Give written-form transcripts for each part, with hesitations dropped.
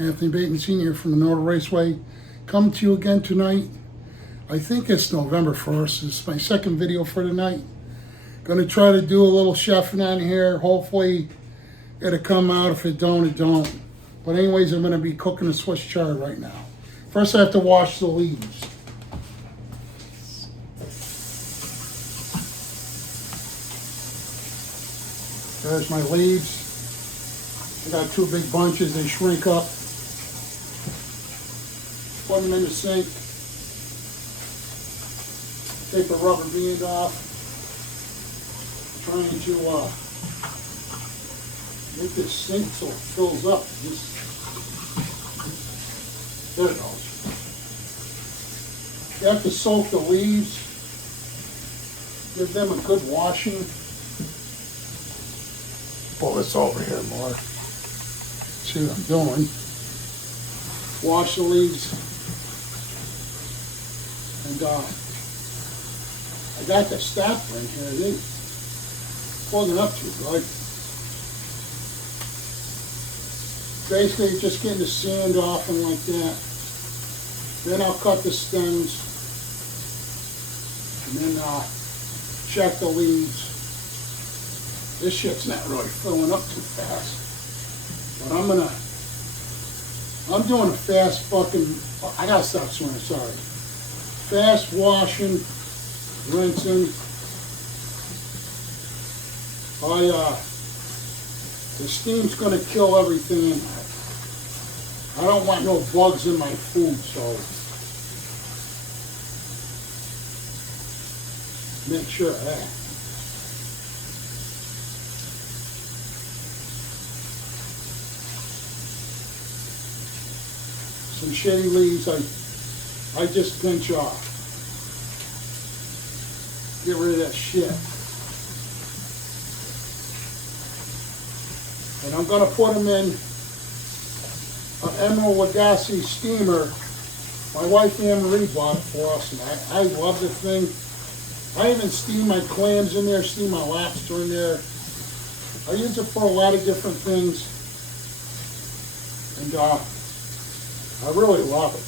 Anthony Bateman Sr. from the Northern Raceway. Coming to you again tonight. I think it's November 1st. This is my second video for tonight. Gonna try to do a little chefing on here. Hopefully it'll come out. If it don't, it don't. But anyways, I'm gonna be cooking a Swiss chard right now. First I have to wash the leaves. There's my leaves. I got two big bunches, they shrink up. Put them in the sink. Take the rubber band off. Trying to make this sink so it fills up. There it goes. You have to soak the leaves. Give them a good washing. Pull this over here more. See what I'm doing. Wash the leaves. And I got the stapler in here. They plugging up too good. Basically just getting the sand off and like that. Then I'll cut the stems. And then check the leaves. This shit's not really filling up too fast. But I'm doing a fast fucking, I gotta stop swearing, sorry. Fast washing, rinsing. The steam's gonna kill everything in there. I don't want no bugs in my food, so make sure of that. Some shitty leaves I just pinch off. Get rid of that shit. And I'm gonna put them in an Emerald Lagasse steamer. My wife Anne Marie bought it for us, and I love the thing. I even steam my clams in there, steam my lobster in there. I use it for a lot of different things. And I really love it.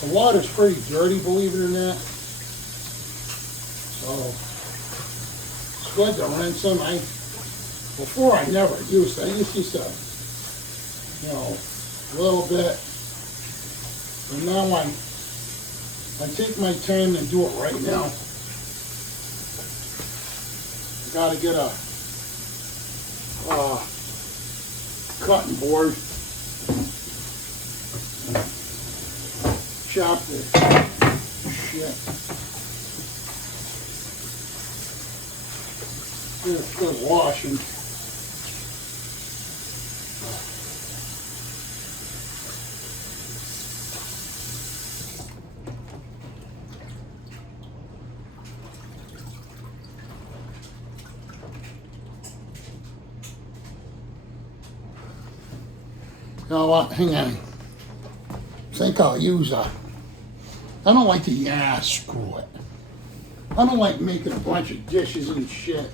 The water's pretty dirty, believe it or not. So it's good to rinse them. Before I never used to. I used to, a little bit. But now I take my time and do it right now. I gotta get a cutting board. Chop the shit. Get a good washing. You know what? Hang on. I think I'll use I don't like the screw it. I don't like making a bunch of dishes and shit.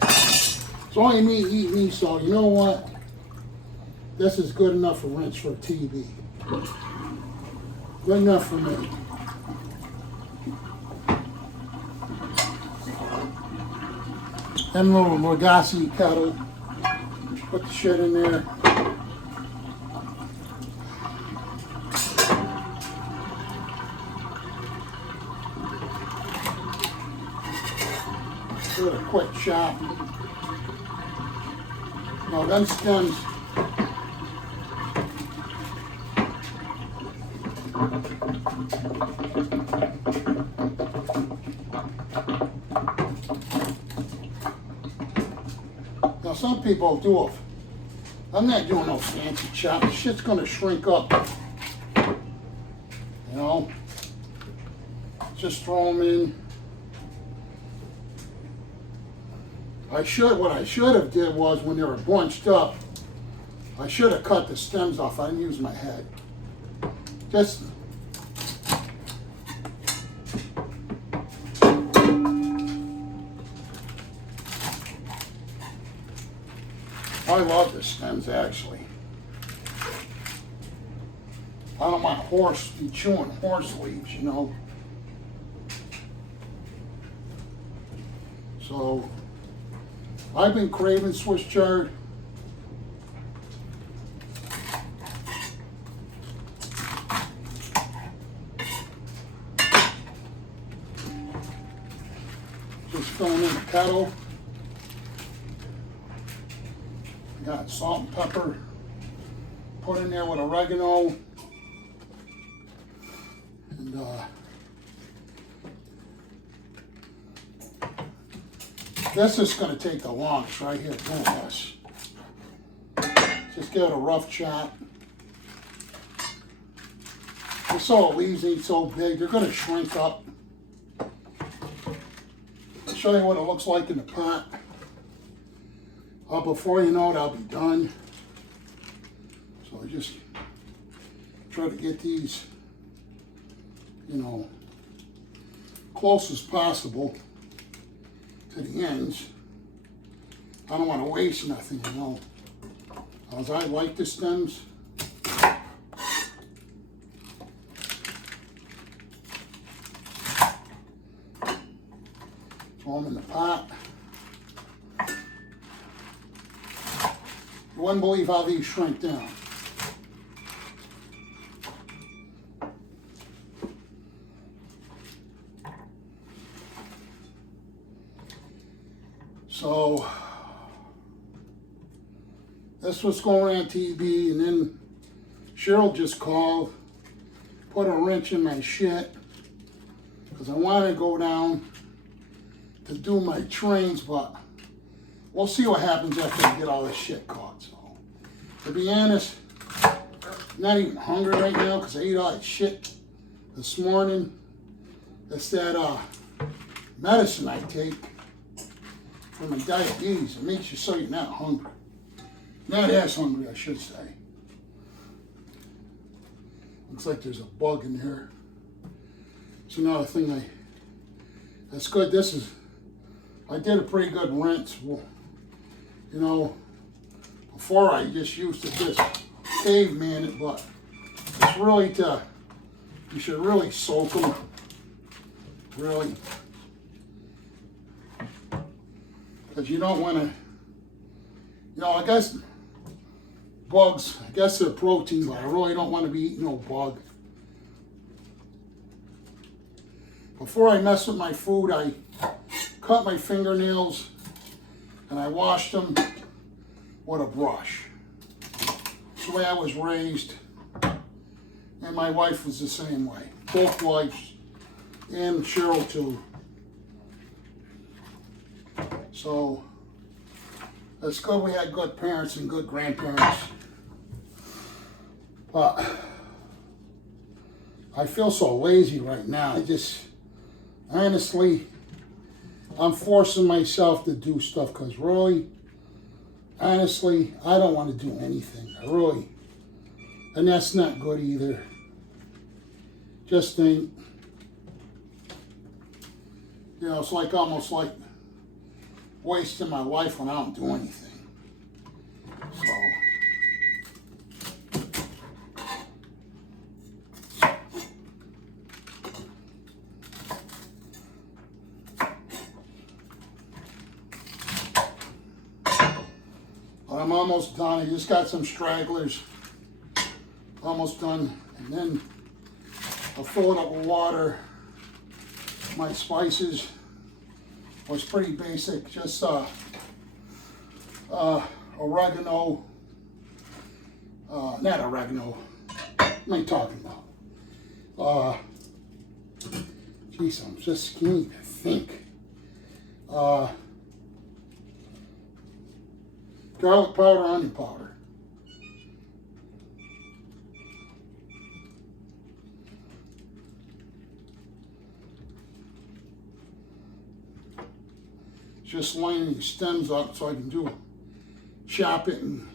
It's only me eat me, so you know what? This is good enough for rinse for TV. Good enough for me. Emerald Lagasse kettle. Put the shit in there. Do a quick chop. Now them stems. Now some people do it. I'm not doing no fancy chop. The shit's gonna shrink up. You know? Just throw them in. What I should have did was when they were bunched up, I should have cut the stems off. I didn't use my head. Just I love the stems actually. I don't want horse be chewing horse leaves, you know. So I've been craving Swiss chard. Just filling in the kettle. Got salt and pepper. Put in there with oregano. And this is going to take the longest right here doing this. Just give it a rough chop. Just so the leaves ain't so big, they're going to shrink up. I'll show you what it looks like in the pot. Before you know it, I'll be done. So I just try to get these, you know, close as possible to the ends. I don't want to waste nothing, you know. As I like the stems. Throw them in the pot. You wouldn't believe how these shrink down. So this was going on TV, and then Cheryl just called, put a wrench in my shit, because I wanted to go down to do my trains, but we'll see what happens after I get all this shit caught. So, to be honest, I'm not even hungry right now because I ate all that shit this morning. It's that medicine I take for my diabetes. It makes you so you're not hungry. Not as hungry, I should say. Looks like there's a bug in here. It's another thing that's good. I did a pretty good rinse. Well, you know, before I just used to just caveman it, but it's really you should really soak them. Really. Because you don't want to, you know, I guess bugs, I guess they're protein, but I really don't want to be eating no bug. Before I mess with my food, I cut my fingernails and I washed them with a brush. That's the way I was raised, and my wife was the same way. Both wives, and Cheryl too. So it's good we had good parents and good grandparents. But I feel so lazy right now. Honestly, I'm forcing myself to do stuff because really, honestly, I don't want to do anything. And that's not good either. Just think, you know, it's like almost like wasting my life when I don't do anything. So, but I'm almost done. I just got some stragglers. Almost done. And then I'll fill it up with water. My spices was pretty basic. Just oregano. Not oregano. What am I talking about? Geez, I'm just skinny to think. Garlic powder, onion powder. Just lining these stems up so I can chop it and,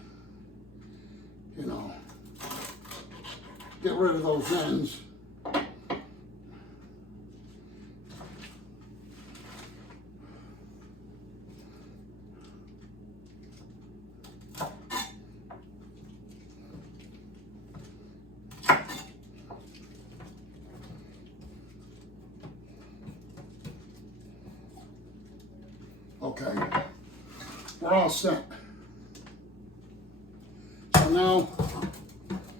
you know, get rid of those ends. Okay, we're all set. So now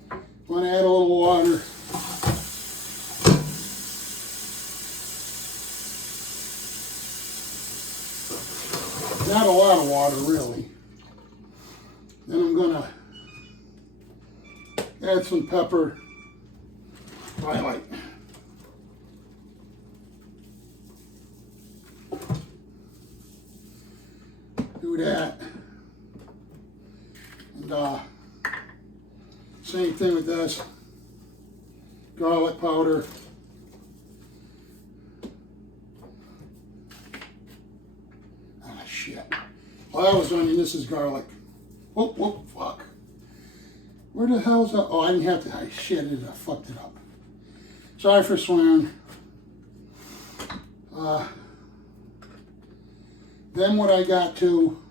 I'm going to add a little water. Not a lot of water, really. Then I'm going to add some pepper. I like. Do that. And same thing with this. Garlic powder. Ah, shit. Oh, that was onion. This is garlic. Whoop, whoop, fuck. Where the hell's that? Oh, I didn't have to. I shit it. I fucked it up. Sorry for swearing. Then what I got to,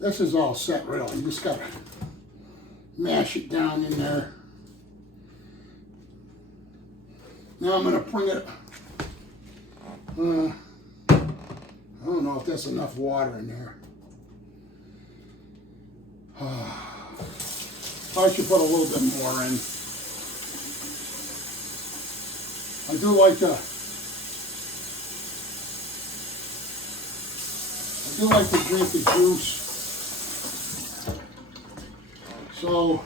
this is all set really. You just gotta mash it down in there. Now I'm gonna bring it, I don't know if there's enough water in there. I should put a little bit more in. I do like to drink the juice. So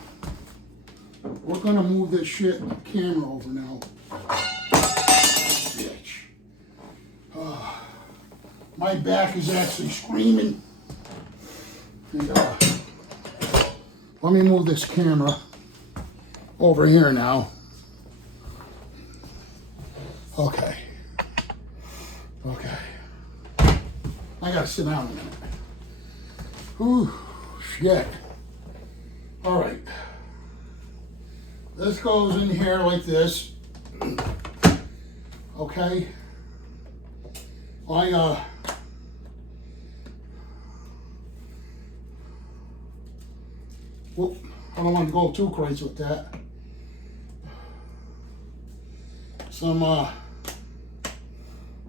we're gonna move this shit camera over now. Bitch. My back is actually screaming. And, let me move this camera over here now. Okay. Okay. I gotta sit down a minute. Whew, shit. All right. This goes in here like this. Okay. I don't want to go too crazy with that. Some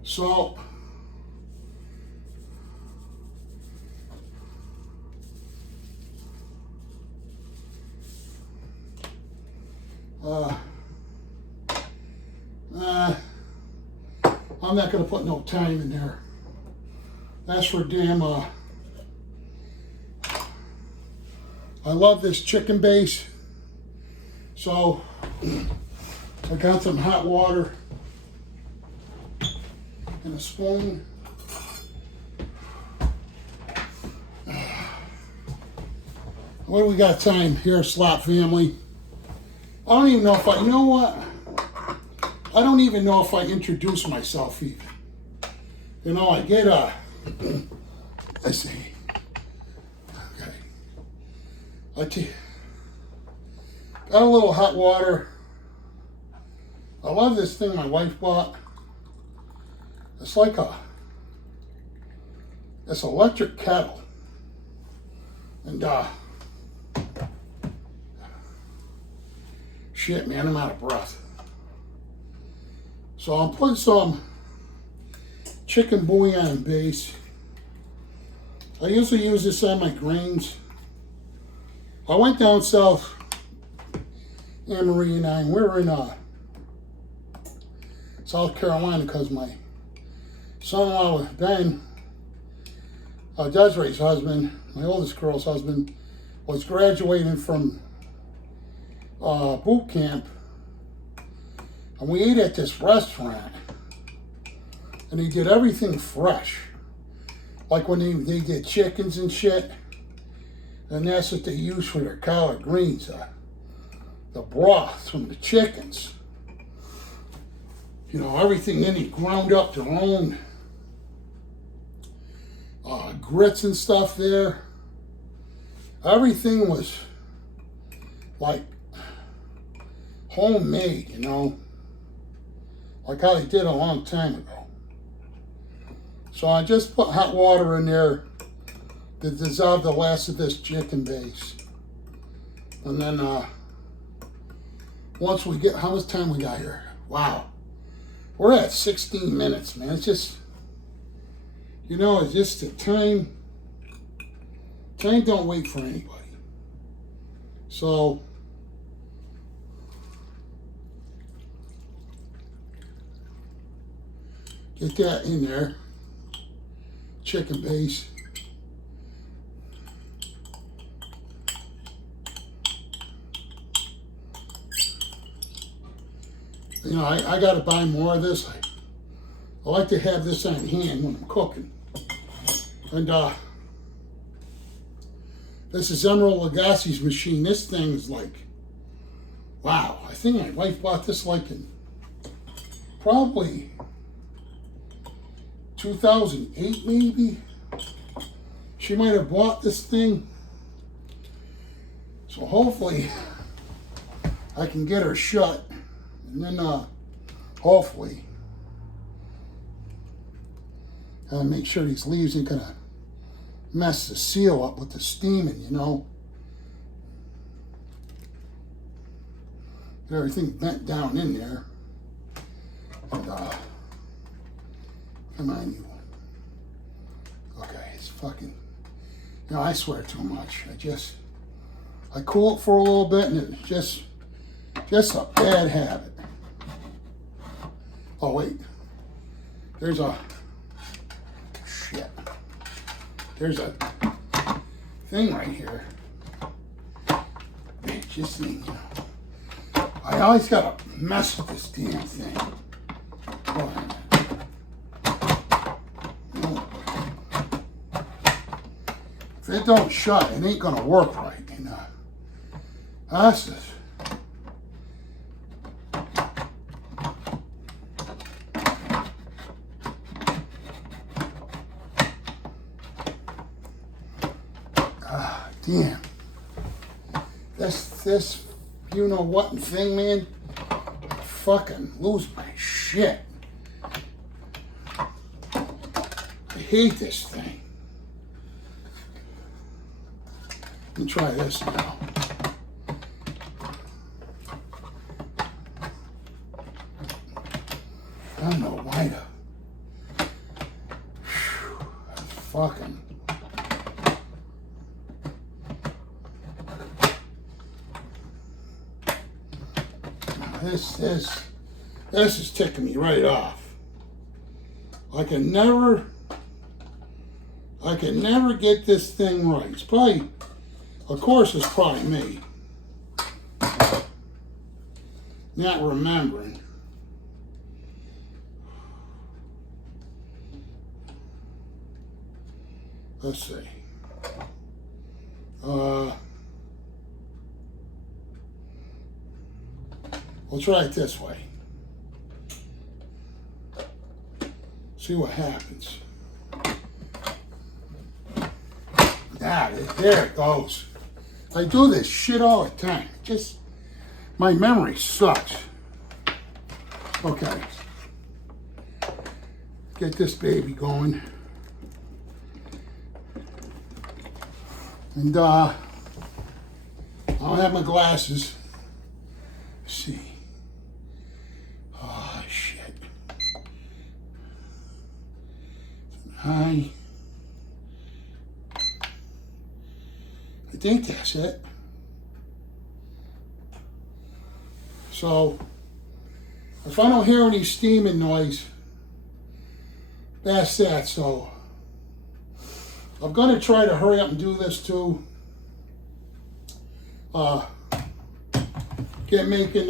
salt. I'm not going to put no thyme in there. That's for damn, I love this chicken base. So I got some hot water and a spoon. What do we got time here, Slop family? I don't even know if you know what? I don't even know if I introduce myself even. You know, I get let's see. Okay. Got a little hot water. I love this thing my wife bought. It's like it's electric kettle. And shit, man, I'm out of breath. So I'm putting some chicken bouillon base. I usually use this on my grains. I went down south, Anne Marie and I, we were in South Carolina because my son-in-law, Ben, Desiree's husband, my oldest girl's husband, was graduating from boot camp. And we ate at this restaurant, and they did everything fresh. Like when they did chickens and shit, and that's what they use for their collard greens, the broth from the chickens. You know, everything, then they ground up their own grits and stuff there. Everything was like homemade, you know. Like how they did a long time ago. So I just put hot water in there to dissolve the last of this chicken base. And then once we get, how much time we got here? Wow. We're at 16 minutes, man. It's just, you know, it's just the time. Time don't wait for anybody. So, get that in there. Chicken base. You know, I got to buy more of this. I like to have this on hand when I'm cooking. And this is Emerald Lagasse's machine. This thing is like, wow. I think my wife bought this like in probably 2008 maybe. She might have bought this thing. So hopefully I can get her shut. And then hopefully make sure these leaves ain't gonna mess the seal up with the steaming, you know. Get everything bent down in there. And come on, you. Okay, it's fucking, you know, I swear too much. I cool it for a little bit and it's just a bad habit. Oh wait, there's a thing right here. Just think, you know, I always gotta mess with this damn thing. Hold on. No. If it don't shut, it ain't gonna work right, you know. That's it. Damn. This you know what thing, man. I fucking lose my shit. I hate this thing. Let me try this now. I don't know why to. Fucking. This is ticking me right off. I can never get this thing right. It's probably, of course, it's probably me. Not remembering. Let's see. We'll try it this way. See what happens. There it goes. I do this shit all the time. Just, my memory sucks. Okay. Get this baby going. And I don't have my glasses. Let's see. Oh, shit. I think that's it. So, if I don't hear any steaming noise, that's that. So, I'm going to try to hurry up and do this too. Get making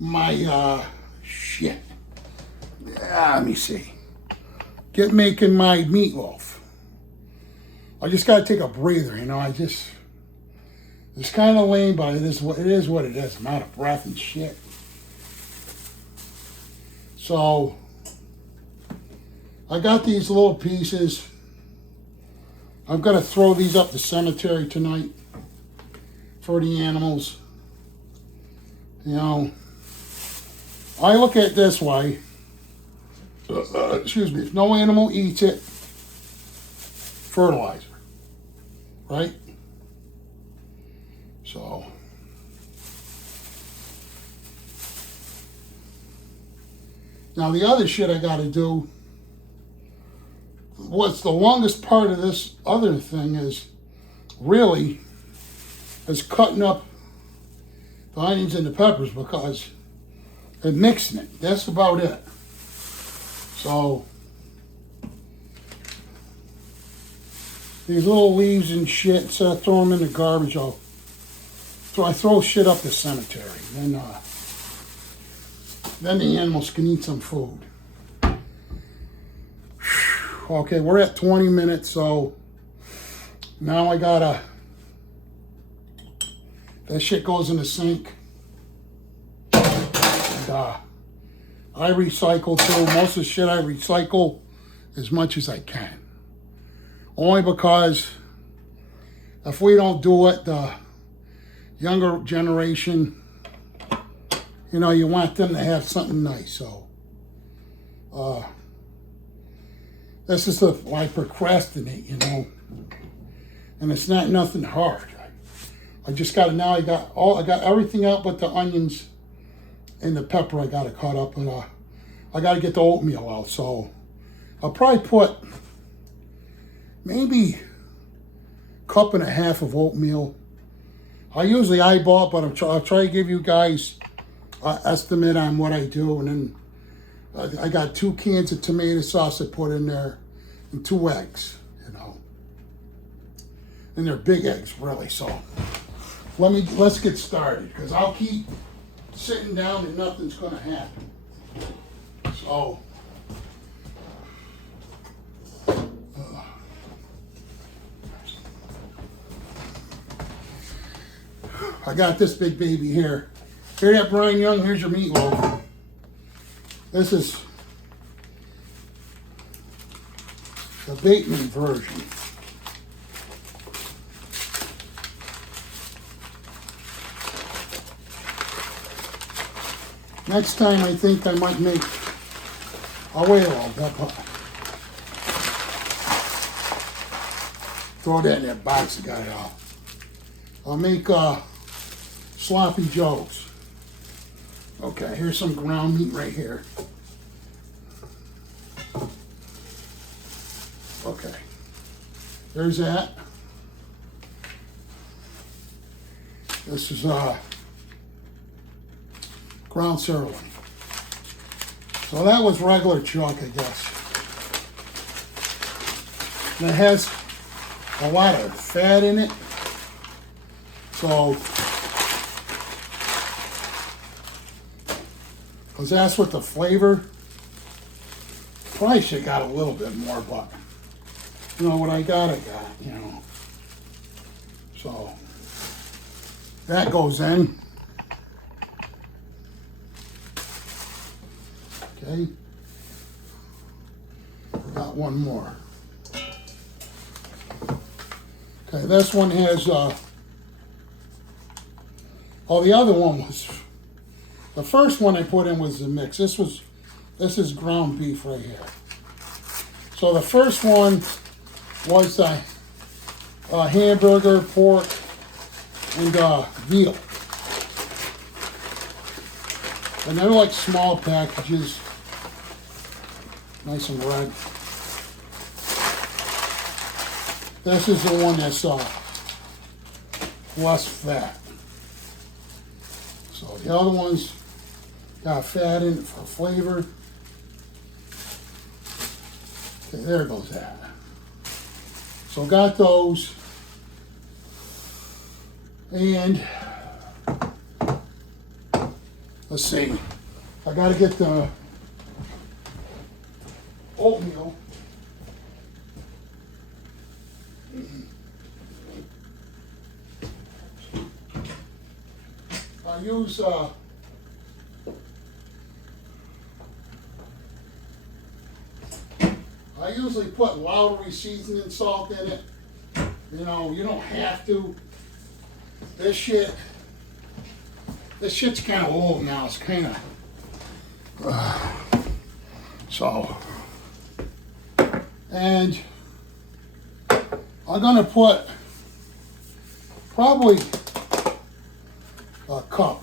my shit. Let me see. Get making my meatloaf. I just gotta take a breather, you know. It's kind of lame, but it is what it is. I'm out of breath and shit. So I got these little pieces. I'm gonna throw these up the cemetery tonight for the animals. You know, I look at it this way. Excuse me. If no animal eats it, fertilizer, right? So Now the other shit I gotta do, what's the longest part of this other thing is cutting up the onions and the peppers, because and mixing it. That's about it. So these little leaves and shit, instead of throwing them in the garbage, I throw shit up the cemetery. Then the animals can eat some food. Okay, we're at 20 minutes, so now I gotta, that shit goes in the sink. And I recycle too. Most of the shit I recycle as much as I can. Only because if we don't do it, the younger generation, you know, you want them to have something nice. So, this is why I procrastinate, you know. And it's not nothing hard. I just got now. I got everything out but the onions and the pepper. I got to cut up, and I got to get the oatmeal out. So I'll probably put maybe a cup and a half of oatmeal. I usually eyeball it, but I'll try to give you guys an estimate on what I do. And then I got 2 cans of tomato sauce I put in there and 2 eggs, you know. And they're big eggs, really. So let's get started, because I'll keep sitting down and nothing's gonna happen. So I got this big baby here. Hear that, Brian Young? Here's your meatloaf. This is the Bateman version. Next time I think I might make, I'll wait a little bit, but throw that in that box I got it out. I'll make sloppy joes. Okay, here's some ground meat right here. Okay, there's that. This is ground sirloin. So that was regular chuck, I guess. And it has a lot of fat in it. So, because that's what the flavor, probably should have got a little bit more, but you know what I got, you know. So, that goes in. Okay. Got one more. Okay, this one has, oh, the other one was, the first one I put in was the mix. This is ground beef right here. So the first one was the hamburger, pork, and veal. And they're like small packages, nice and red. This is the one that's less fat. So the other ones got fat in it for flavor. Okay, there goes that. So got those. And let's see, I gotta get the oatmeal. I use I usually put Lowry seasoning salt in it. You know, you don't have to. This shit's kind of old now. It's kind of so. And I'm gonna put probably a cup.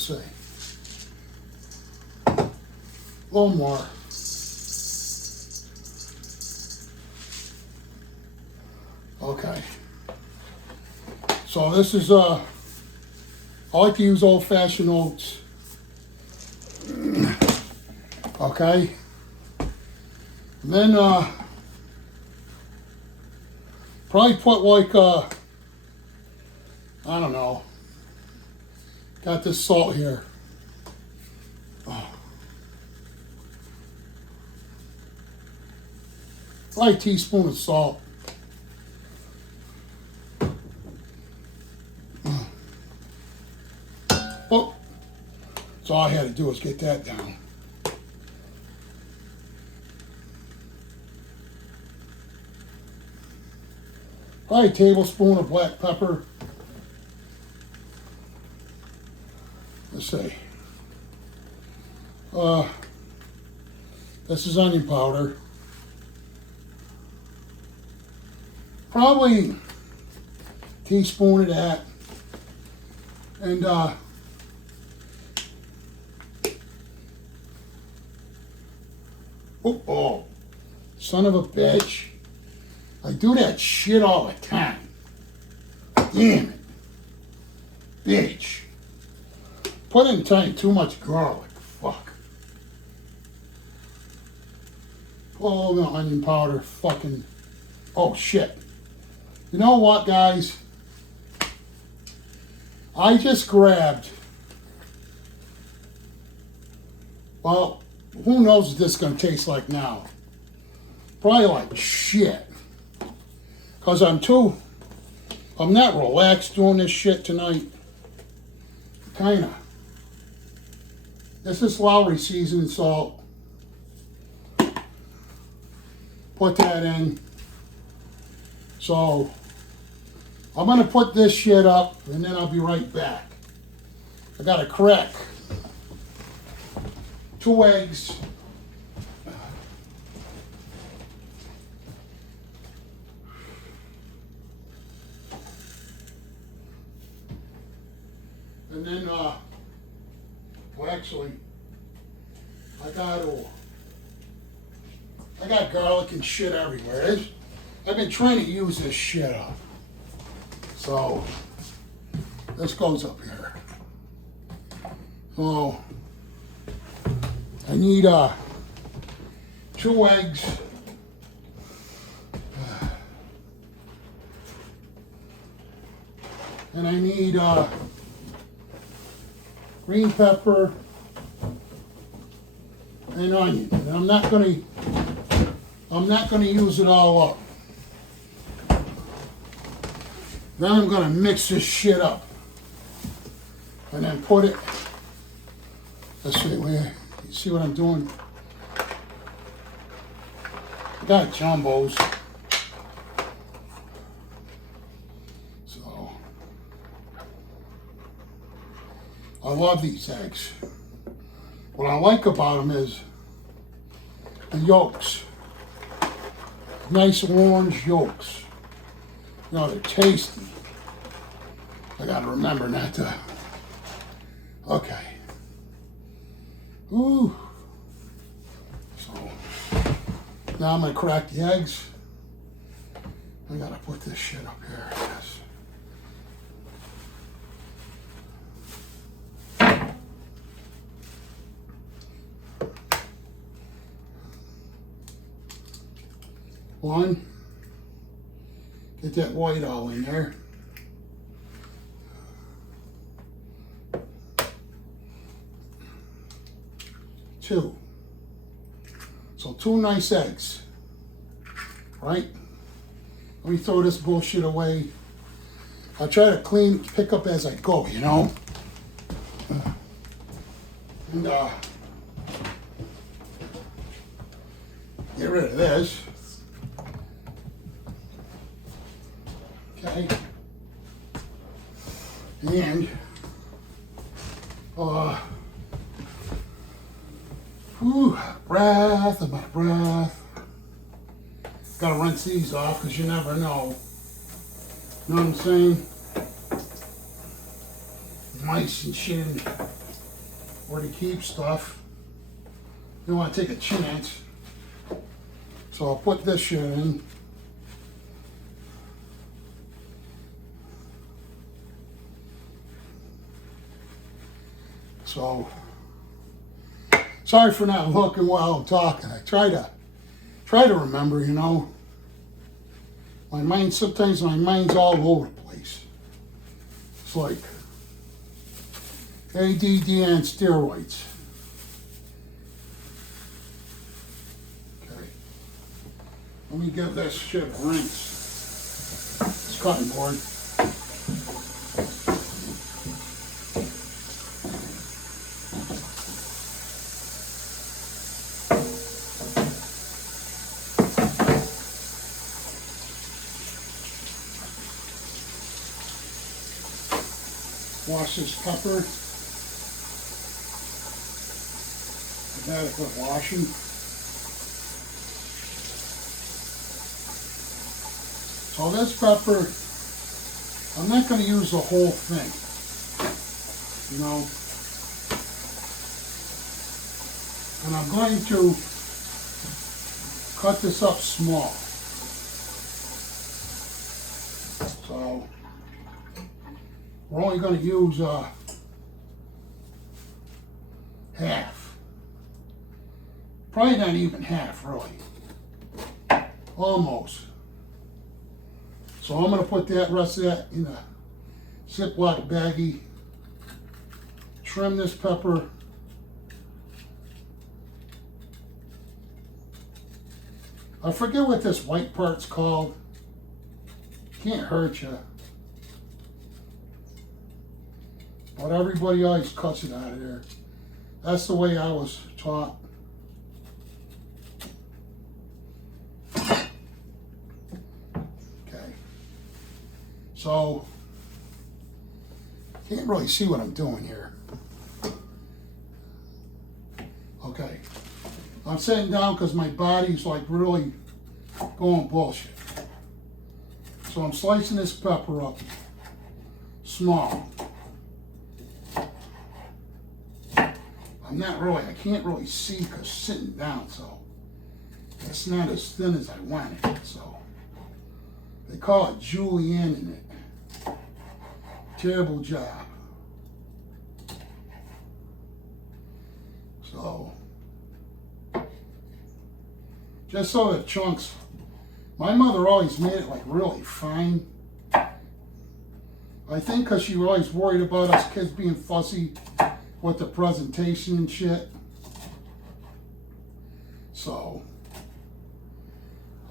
Let's see. A little more. Okay. So this is I like to use old-fashioned oats. Okay. And then probably put like I don't know. Got this salt here. Oh. Probably a teaspoon of salt. Oh, so all I had to do was get that down. Probably a tablespoon of black pepper. Let's see. This is onion powder. Probably a teaspoon of that. And oh, son of a bitch. I do that shit all the time. Damn it. Bitch. Put in too much garlic. Fuck. Put a little bit of onion powder. Fucking. Oh shit. You know what, guys? I just grabbed. Well, who knows what this is going to taste like now? Probably like shit. Because I'm not relaxed doing this shit tonight. Kinda. This is Lowry seasoned salt. Put that in. So, I'm going to put this shit up and then I'll be right back. I got to crack 2 eggs. And then, well actually, I got garlic and shit everywhere. I've been trying to use this shit up. So, this goes up here. So, I need 2 eggs. And I need green pepper and onion. And I'm not gonna use it all up. Then I'm gonna mix this shit up. And then put it, let's see, where you see what I'm doing? I got jumbos. So I love these eggs. What I like about them is the yolks. Nice orange yolks. You know, they're tasty. I gotta remember not to. Okay. Ooh. So now I'm gonna crack the eggs. I gotta put this shit up here. Yes. One. Get that white all in there. 2. So 2 nice eggs, right? Let me throw this bullshit away. I'll try to pick up as I go, you know? And get rid of this. Okay. And breath, I'm out of breath. Gotta rinse these off because you never know. You know what I'm saying? Mice and shit. or to keep stuff. You don't want to take a chance. So I'll put this shit in. So, sorry for not looking while I'm talking. I try to remember, you know. My mind, sometimes my mind's all over the place. It's like ADD on steroids. Okay. Let me give this shit a rinse. It's cutting board. Wash this pepper. Adequate washing. So this pepper, I'm not going to use the whole thing, you know. And I'm going to cut this up small. So we're only going to use half. Probably not even half, really. Almost. So I'm going to put that rest of that in a Ziploc baggie. Trim this pepper. I forget what this white part's called. Can't hurt you. But everybody always cuts it out of there. That's the way I was taught. Okay. So, can't really see what I'm doing here. Okay. I'm sitting down because my body's like really going bullshit. So I'm slicing this pepper up small. I can't really see because sitting down, so it's not as thin as I want it. So they call it julienne in it. Terrible job. So just so the chunks, my mother always made it like really fine. I think because she was always worried about us kids being fussy with the presentation and shit. So,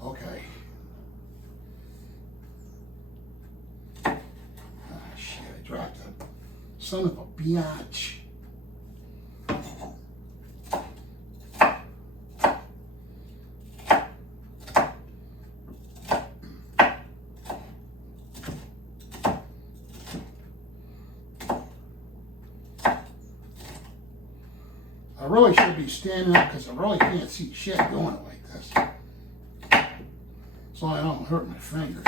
okay. Ah, shit, I dropped it. Son of a biatch. I really should be standing up because I really can't see shit doing it like this. So I don't hurt my fingers.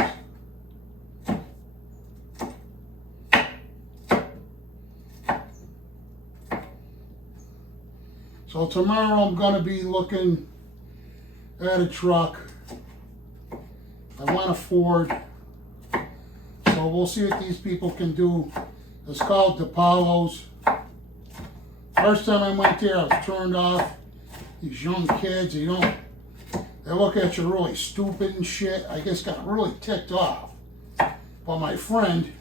So tomorrow I'm going to be looking at a truck. I want a Ford. So we'll see what these people can do. It's called DePaulo's. First time I went there, I was turned off. These young kids, they look at you really stupid and shit. I just got really ticked off. But my friend,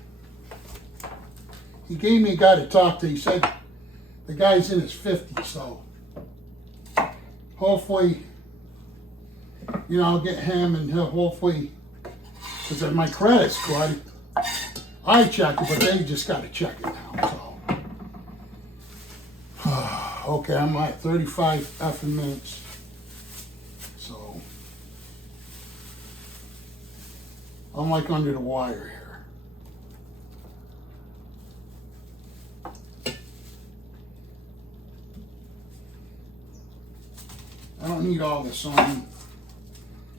he gave me a guy to talk to. He said the guy's in his 50s, so hopefully, you know, I'll get him and he'll hopefully, because my credit's good. I checked it, but they just got to check it now, so. Okay, I'm at 35 effing minutes. So, I'm like under the wire here. I don't need all this on.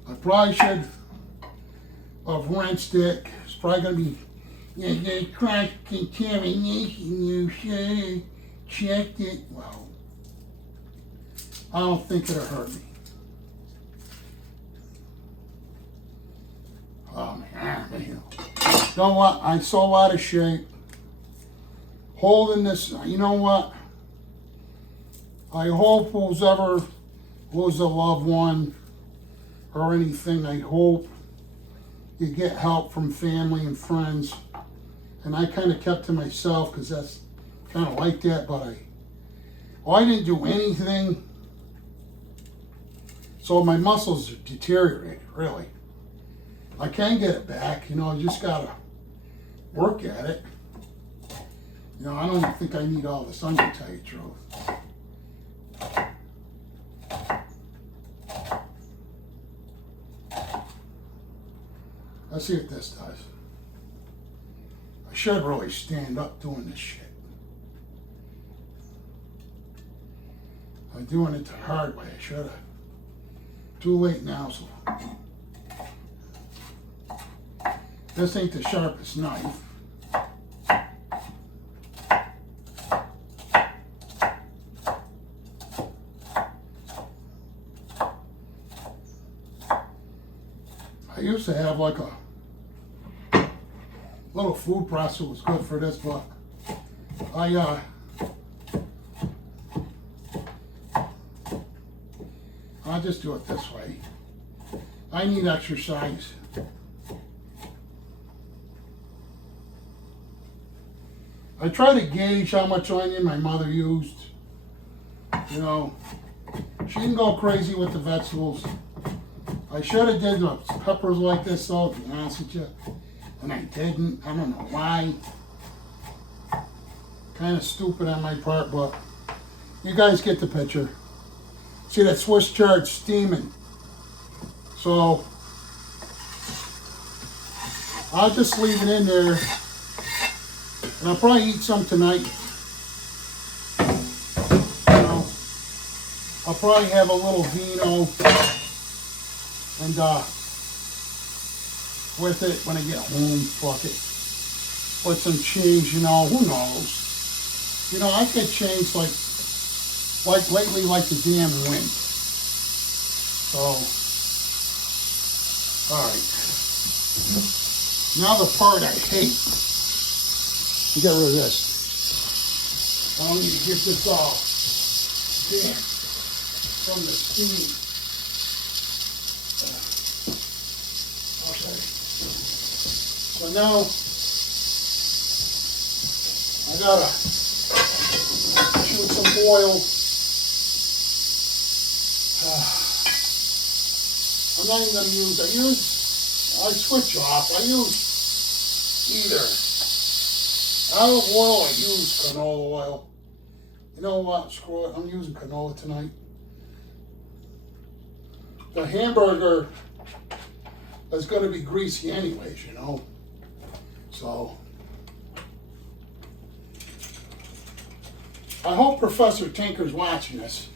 I probably should have rinsed it. It's probably going to be, there's cross contamination, you should checked it. Well, I don't think it'll hurt me. Oh man, you know what? I'm so out of shape. Holding this, you know what? I hope who's ever lose a loved one or anything, I hope you get help from family and friends. And I kind of kept to myself because that's kind of like that, but I didn't do anything. So my muscles are deteriorated, really. I can get it back, you know, I just gotta work at it. You know, I don't think I need all this, I'm gonna tell you the truth. Let's see what this does. I should really stand up doing this shit. I'm doing it the hard way, I should have. Too late now, so. This ain't the sharpest knife. I used to have like a little food processor was good for this, but I'll just do it this way. I need exercise. I try to gauge how much onion my mother used. You know, she didn't go crazy with the vegetables. I should have did the peppers like this though, to be honest with you. And I didn't. I don't know why. Kind of stupid on my part, but you guys get the picture. See that Swiss chard steaming. So I'll just leave it in there. And I'll probably eat some tonight. You know, I'll probably have a little vino and with it when I get home, fuck it. With some cheese, you know, who knows? You know, I get changed like lately like the damn wind. So, alright. Now the part I hate. Get rid of this. I don't need to get this off. Damn. From the steam. Okay. So now I gotta shoot some oil. I'm not even gonna I switch off. I use either olive oil, I use canola oil. You know what? Screw it. I'm using canola tonight. The hamburger is going to be greasy anyways, you know. So, I hope Professor Tinker's watching this.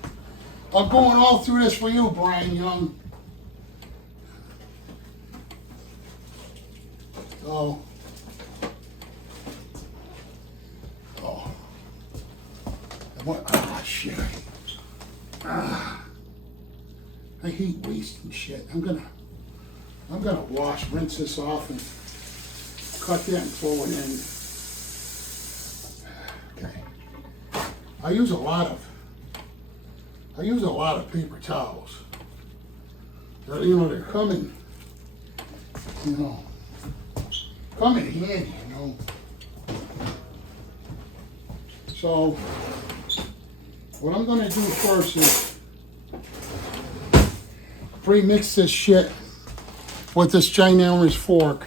I'm going all through this for you, Brian Young. So, what? Ah, shit. I hate wasting shit. I'm gonna wash, rinse this off, and cut that and throw it in. Okay. I use a lot of paper towels. You know, they're coming handy, you know. So, what I'm going to do first is pre-mix this shit with this ginormous fork.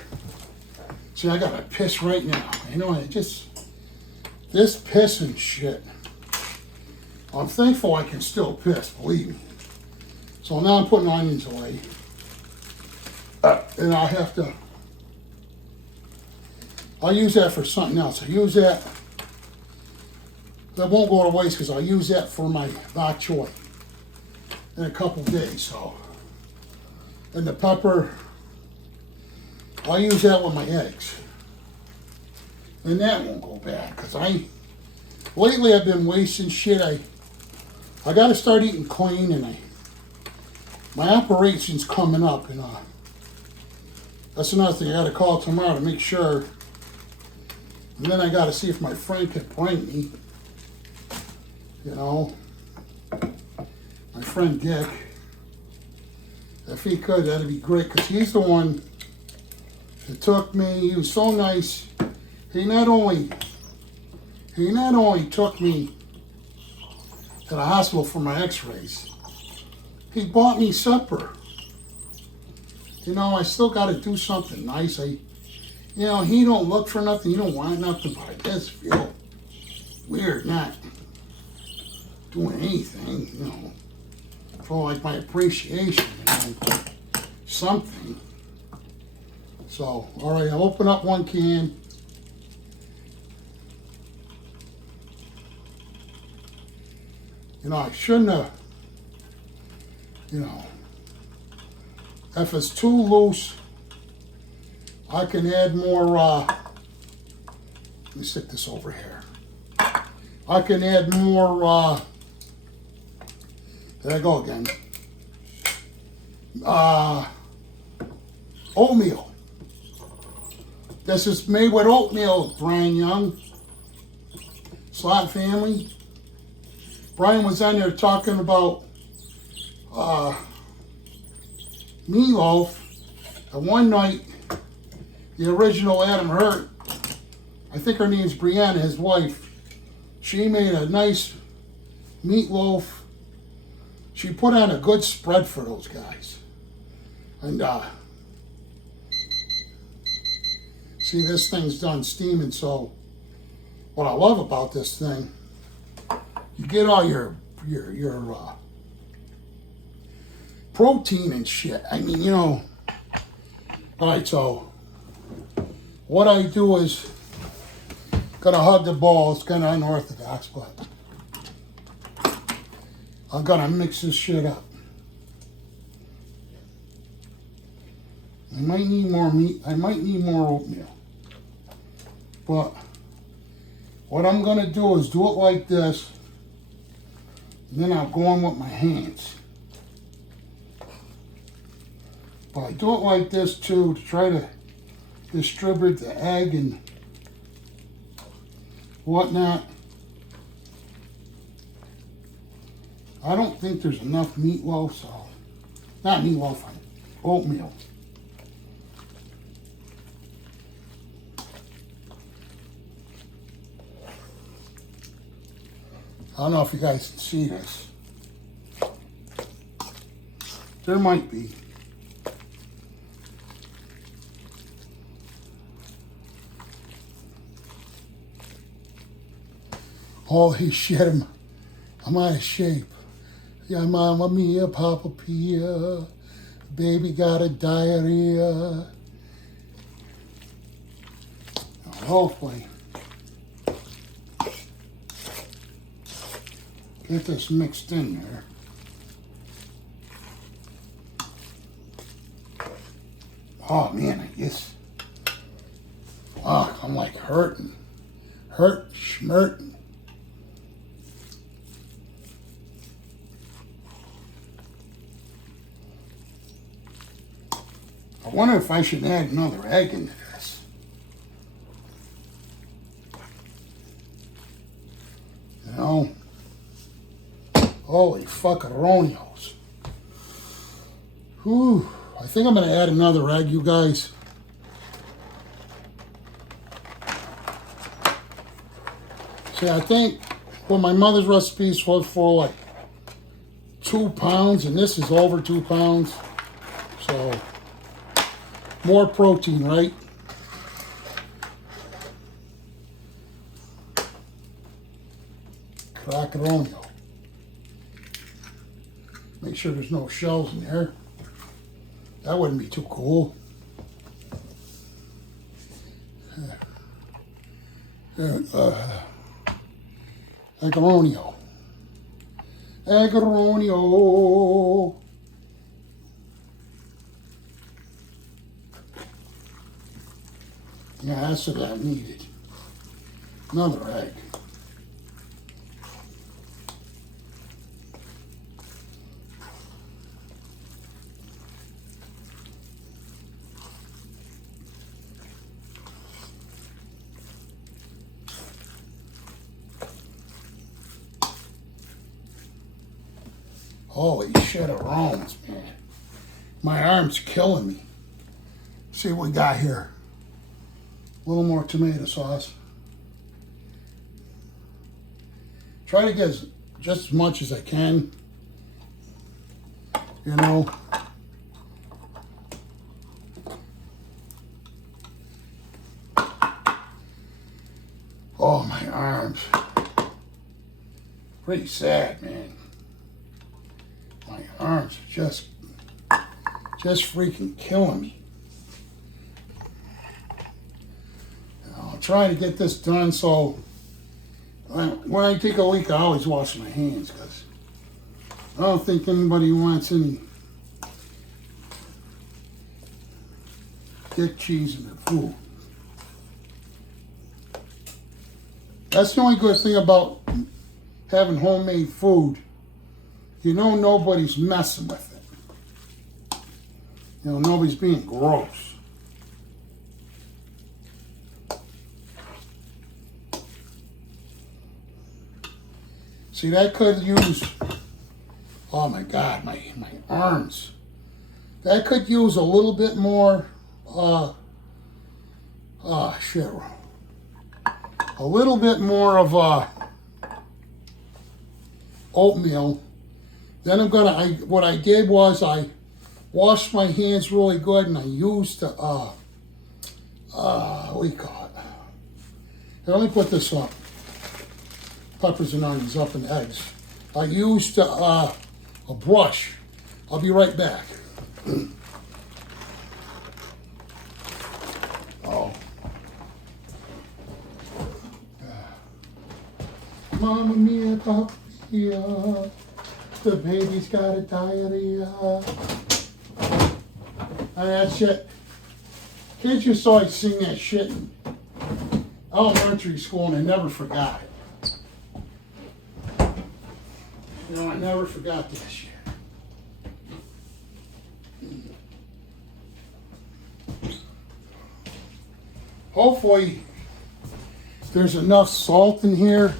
See, I got to piss right now. You know, this pissing shit. I'm thankful I can still piss, believe me. So now I'm putting onions away. And I'll use that for something else. I use that. That won't go to waste because I'll use that for my bok choy in a couple days. So, and the pepper, I'll use that with my eggs, and that won't go bad because lately I've been wasting shit. I got to start eating clean, and my operation's coming up, and that's another thing. I got to call tomorrow to make sure, and then I got to see if my friend can bring me. You know, my friend Dick. If he could, that'd be great, because he's the one that took me. He was so nice. He not only took me to the hospital for my x-rays, he bought me supper. You know, I still got to do something nice. He don't look for nothing. He don't want nothing, but I just feel weird not doing anything, you know, for like my appreciation, you know, something. So, all right, I'll open up one can. You know, I shouldn't have, you know, if it's too loose, I can add more, let me stick this over here. I can add more, there I go again, oatmeal. This is made with oatmeal, Brian Young, Slot Family. Brian was on there talking about meatloaf, and one night, the original Adam Hurt, I think her name's Brianna, his wife, she made a nice meatloaf. She put on a good spread for those guys. And see, this thing's done steaming, so what I love about this thing, you get all your protein and shit. I mean, you know. All right, so what I do is gonna hug the ball. It's kind of unorthodox, but I'm gonna mix this shit up. I might need more meat. I might need more oatmeal. But what I'm gonna do is do it like this. And then I'll go on with my hands. But I do it like this too to try to distribute the egg and whatnot. I don't think there's enough meatloaf, so not meatloaf, oatmeal. I don't know if you guys can see this. There might be. Holy shit, I'm out of shape. Yeah, Mamma Mia, Papa Pia, baby got a diarrhea. Hopefully, get this mixed in there. Oh man, I guess, I'm like hurting, schmurting. I wonder if I should add another egg into this. You know? Holy fuckaronios. Whew. I think I'm going to add another egg, you guys. See, I think my mother's recipes was for like 2 pounds, and this is over 2 pounds. So, more protein, right? Crackeronio. Make sure there's no shells in there. That wouldn't be too cool. Eggeronio. Eggeronio. Yeah, that's what I needed. Another egg. Holy shit, aromas, man. My arm's killing me. See what we got here. A little more tomato sauce. Try to get just as much as I can. You know. Oh, my arms. Pretty sad, man. My arms are just freaking killing me. I'm trying to get this done, so when I take a leak, I always wash my hands, because I don't think anybody wants any dick cheese in their food. That's the only good thing about having homemade food. You know nobody's messing with it. You know, nobody's being gross. See, that could use, oh my God, my arms. That could use a little bit more, shit. A little bit more of oatmeal. Then what I did was I washed my hands really good, and I used what do you call it? Here, let me put this up. Peppers and onions up in eggs. I used a brush. I'll be right back. Oh. Mama mia, papa mia, the baby's got a diarrhea. And that shit. Kids used to always sing that shit in elementary school, and I never forgot it. You know, I never forgot that shit. Hopefully, there's enough salt in here.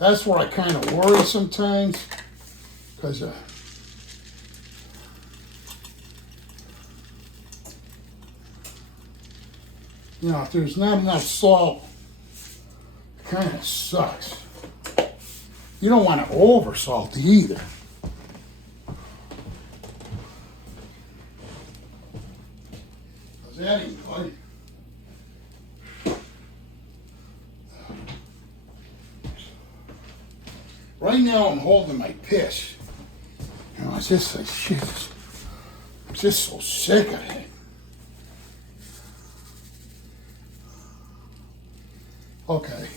That's where I kind of worry sometimes, because you know, if there's not enough salt, it kind of sucks. You don't want to over salt it either. Because that ain't good. Right now I'm holding my piss. You know, it's just like shit. I'm just so sick of it. Okay.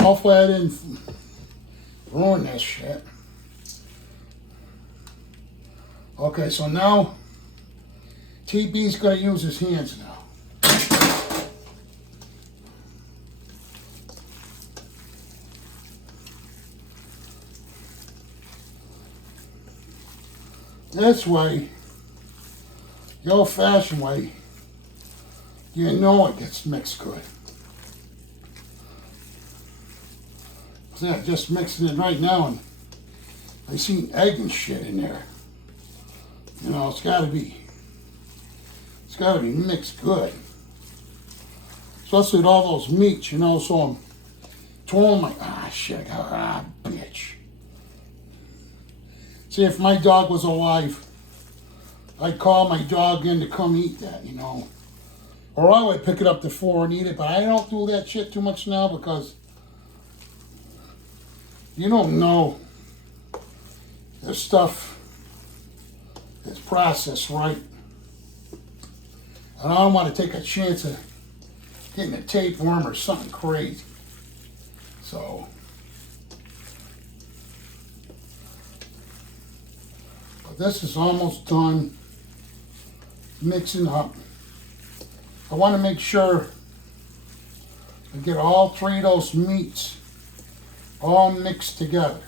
Hopefully I didn't ruin this shit. Okay, so now TB's gonna use his hands now. This way, the old-fashioned way, you know it gets mixed good. See, I'm just mixing it right now, and I see egg and shit in there. You know, it's gotta be mixed good. Especially with all those meats, you know, so I'm twirling my, shit, bitch. See, if my dog was alive, I'd call my dog in to come eat that, you know. Or I would pick it up the floor and eat it, but I don't do that shit too much now, because you don't know if stuff is processed right. And I don't want to take a chance of getting a tapeworm or something crazy. So, but this is almost done mixing up. I want to make sure I get all three of those meats all mixed together.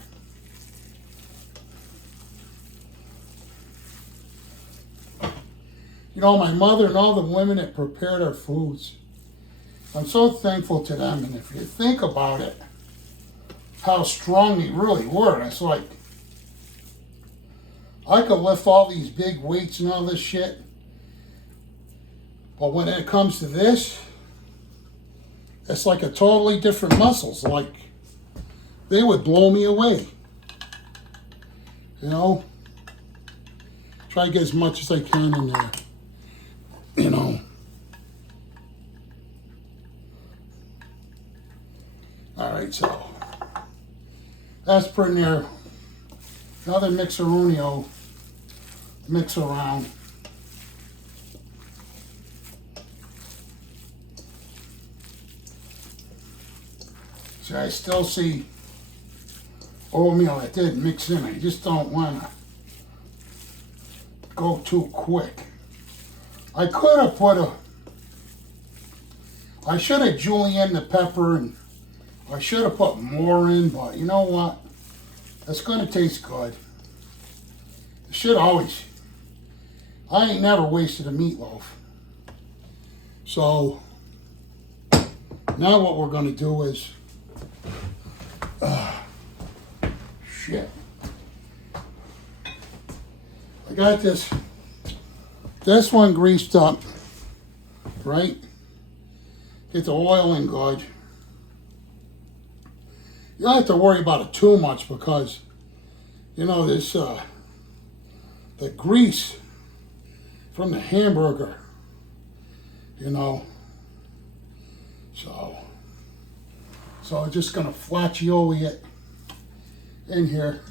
You know, my mother and all the women that prepared our foods, I'm so thankful to them. And if you think about it, how strong they really were. And it's like, I could lift all these big weights and all this shit, but when it comes to this, it's like a totally different muscles. Like, they would blow me away. You know? Try to get as much as I can in there. You know? Alright, so that's pretty near. Another mixerunio. Mix around. See, I still see oatmeal that didn't mix in. I just don't want to go too quick. I could have put I should have julienne the pepper, and I should have put more in, but you know what? It's going to taste good. It should always. I ain't never wasted a meatloaf. So, now what we're going to do is, shit. I got this one greased up, right? Get the oil in good. You don't have to worry about it too much because, you know, this, the grease from the hamburger, you know, so I'm just gonna flacioli it in here.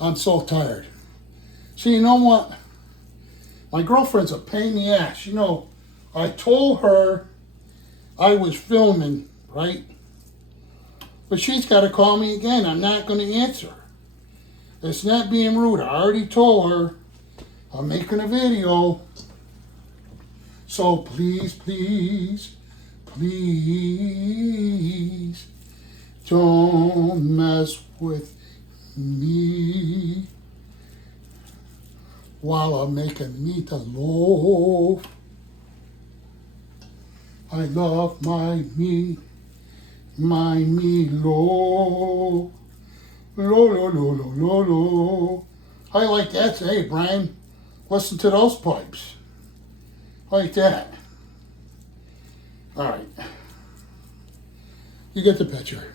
I'm so tired. See, you know what? My girlfriend's a pain in the ass. You know, I told her I was filming, right? But she's got to call me again. I'm not going to answer. It's not being rude. I already told her I'm making a video. So please, please, please don't mess with me while I'm making meatloaf. I love my meat, my meatloaf. Lo, lo, lo, lo, lo, lo. I like that. Hey, Brian, listen to those pipes. Like that. All right. You get the picture.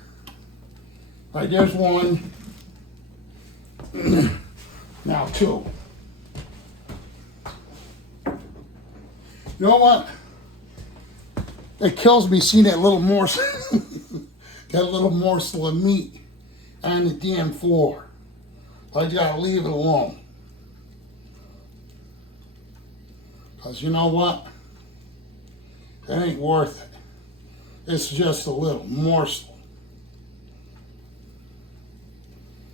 All right, there's one. Now two. You know what? It kills me seeing that little morsel, that little morsel of meat on the damn floor. I gotta leave it alone. Because you know what? It ain't worth it. It's just a little morsel.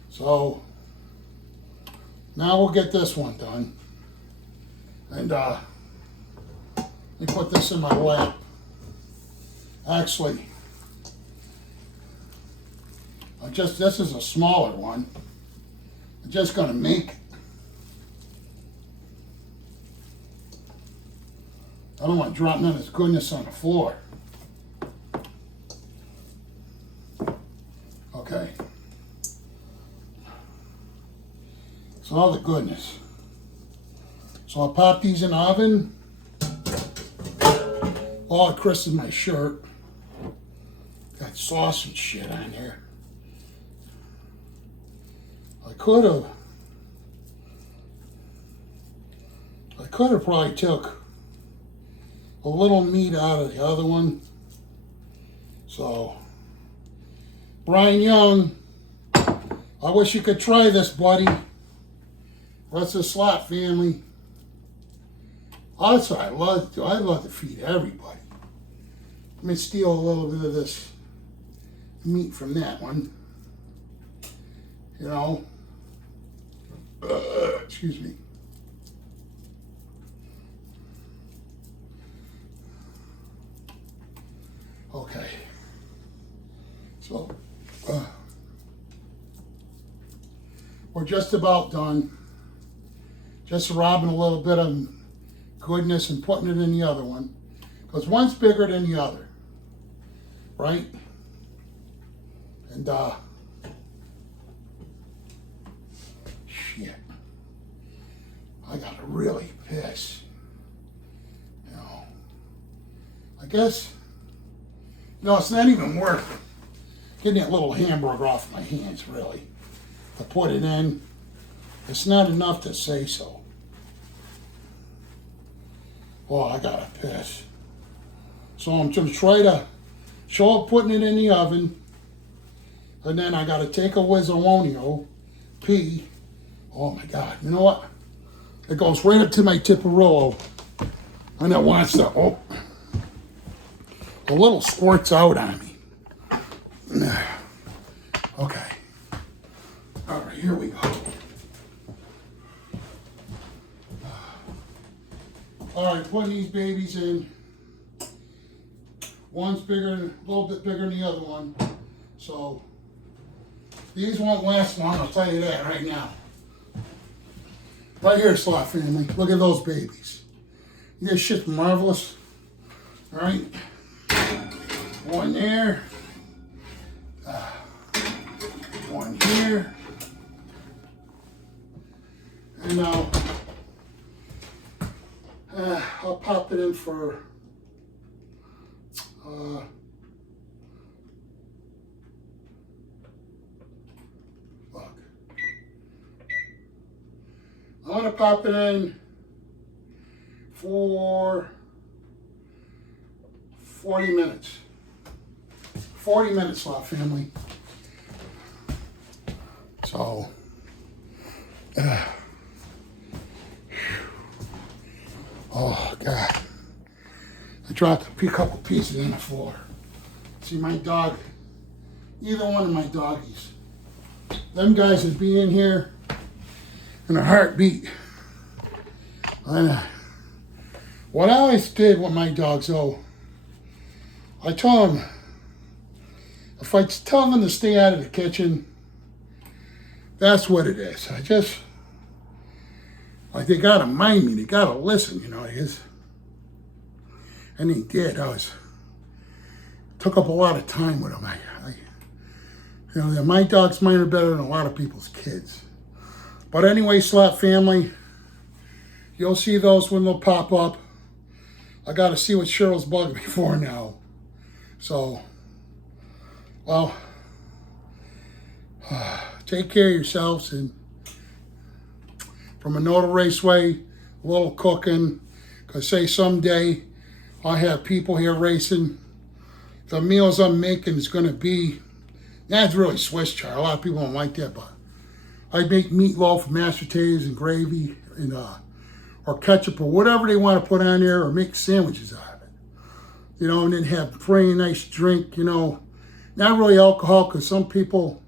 So, now we'll get this one done. And, let me put this in my lap. Actually, this is a smaller one. I'm just gonna make it. I don't want to drop none of this goodness on the floor. Okay. So all the goodness. So I'll pop these in the oven. Oh, Chris is my shirt. Got sauce and shit on here. I could have probably took a little meat out of the other one. So, Brian Young, I wish you could try this, buddy. That's a slot family. That's what I love to do. I love to feed everybody. Let me steal a little bit of this meat from that one. You know. Excuse me. Okay. So, we're just about done. Just robbing a little bit of goodness and putting it in the other one. Because one's bigger than the other. Right? And, shit. I gotta really piss. You know. I guess, it's not even worth getting that little hamburger off my hands, really. To put it in. It's not enough to say so. Oh, I gotta piss. So I'm gonna try to show up putting it in the oven. And then I gotta take a Wizzolonio, pee. Oh my God, you know what? It goes right up to my Tipperillo. And it wants to, a little squirts out on me. Okay. All right, here we go. All right, putting these babies in. One's bigger, a little bit bigger than the other one. So these won't last long, I'll tell you that right now. Right here, Slot family. Look at those babies. This shit's marvelous. All right. One there. One here. And now I'll pop it in for look. I want to pop it in for 40 minutes. 40 minutes, Slot family. So, oh God. I dropped a couple pieces on the floor. See, my dog, either one of my doggies, them guys would be in here in a heartbeat. And what I always did with my dogs, though, I told them, if I tell them to stay out of the kitchen, that's what it is. They gotta mind me, they gotta listen, and he did. Took up a lot of time with him. My dog's mine are better than a lot of people's kids. But anyway, Slot family, you'll see those when they'll pop up. I got to see what Cheryl's bugged me for now. So, well, take care of yourselves. And from Minota Raceway, a little cooking. Because say someday I'll have people here racing. The meals I'm making is going to be, that's really Swiss chard. A lot of people don't like that, but I make meatloaf, mashed potatoes, and gravy, and or ketchup, or whatever they want to put on there, or make sandwiches out of it. And then have a very nice drink, not really alcohol, because some people,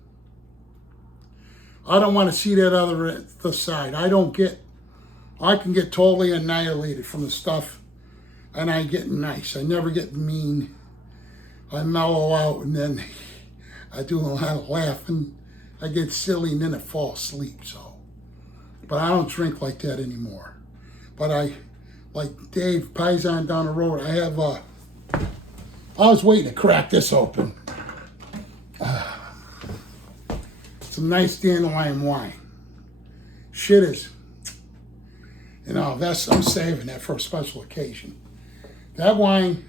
I don't want to see that other side. I can get totally annihilated from the stuff, and I get nice. I never get mean. I mellow out, and then I do a lot of laughing. I get silly, and then I fall asleep. But I don't drink like that anymore. But like Dave Paisan down the road, I was waiting to crack this open. Some nice dandelion wine. Shit is, I'm saving that for a special occasion. That wine,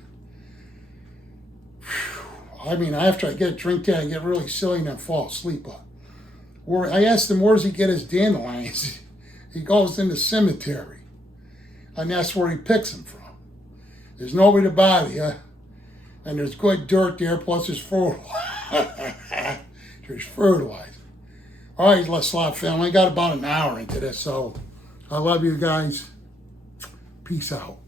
after I drink that, I get really silly and then fall asleep. I asked him, where does he get his dandelions? He goes in the cemetery. And that's where he picks them from. There's nobody to bother you. And there's good dirt there, plus there's fertilizer. There's fertilizer. All right, let's Slot family. I got about an hour into this, so I love you guys. Peace out.